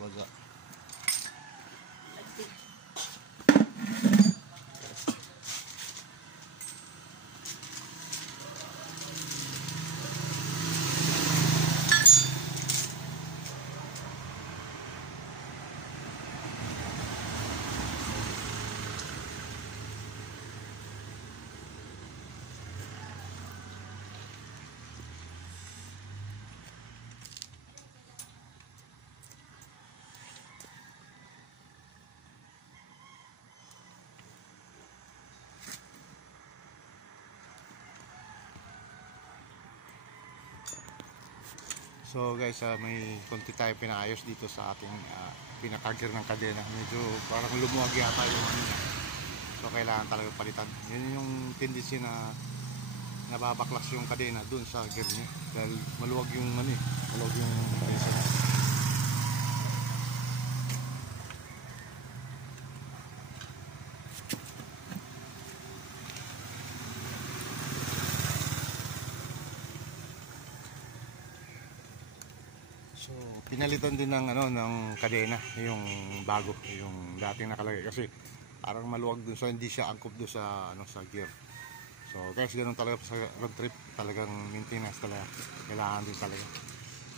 baga. So guys, may konti tayo pinaayos dito sa ating pinakagir ng kadena. Medyo parang lumuwag yata yung ano niya. So kailangan talaga palitan. Yun yung tendency na nababaklas yung kadena dun sa gear niya. Dahil maluwag yung ano eh. Maluwag yung tendency niya. So, pinalitan din ng ano ng kadena, yung bago, yung dating nakalagay kasi parang maluwag dun sa hindi siya angkop dun sa ano sa gear. So, guys, ganoon talaga sa road trip, talagang maintenance talaga. Kailangan din talaga.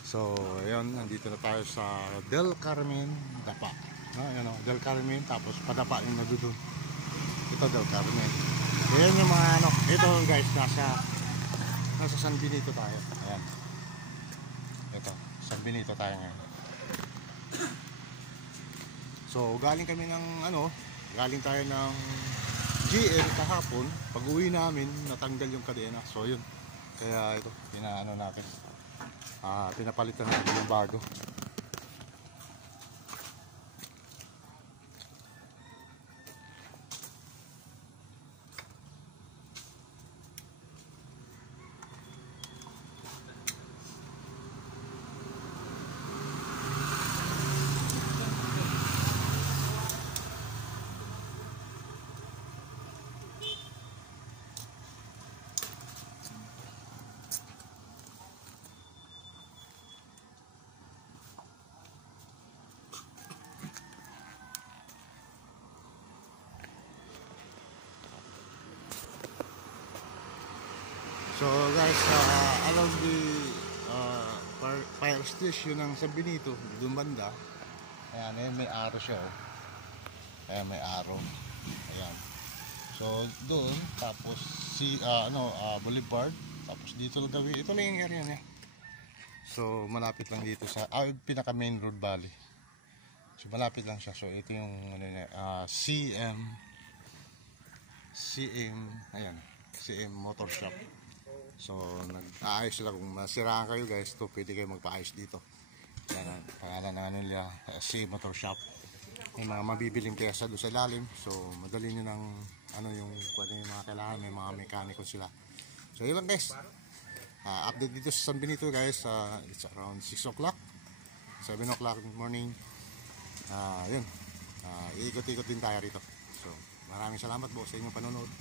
So, ayun, nandito na tayo sa Del Carmen Dapa. No, ayun, Del Carmen tapos padapa yung nagdudun. Ito Del Carmen. Ayan yung mga ano, ito guys, nasa San Benito tayo. Ayan. Ito, San Benito tayo ngayon. So, galing kami ng ano, galing tayo ng GL kahapon. Pag uwi namin, natanggal yung kadena. So, yun. Kaya ito, pinaano natin. Pinapalitan natin yung bago. So guys, along the fire station ng San Benito, doon banda. Ayan, may arrow siya oh. Ayan, may arrow. Ayan. So doon, tapos Boulevard, tapos dito lang gawin. Ito lang yung area niya. So malapit lang dito sa pinaka main road valley. So malapit lang siya. So ito yung ano niya, CM Motor Shop. So nag-aayos sila. Kung masiraan kayo guys, to pwede kayo magpa-ayos dito. Yan ang pangalan ng ano nila, CM Motor Shop. May mga mabibiling pyesa doon sa ilalim. So madali nyo ng ano yung mga kailangan. May mga mekaniko sila. So yun lang guys, update dito sa San Benito guys. It's around 6 o'clock, 7 o'clock in the morning. Yun, iikot-ikot din tayo rito. So maraming salamat po sa inyong panonood.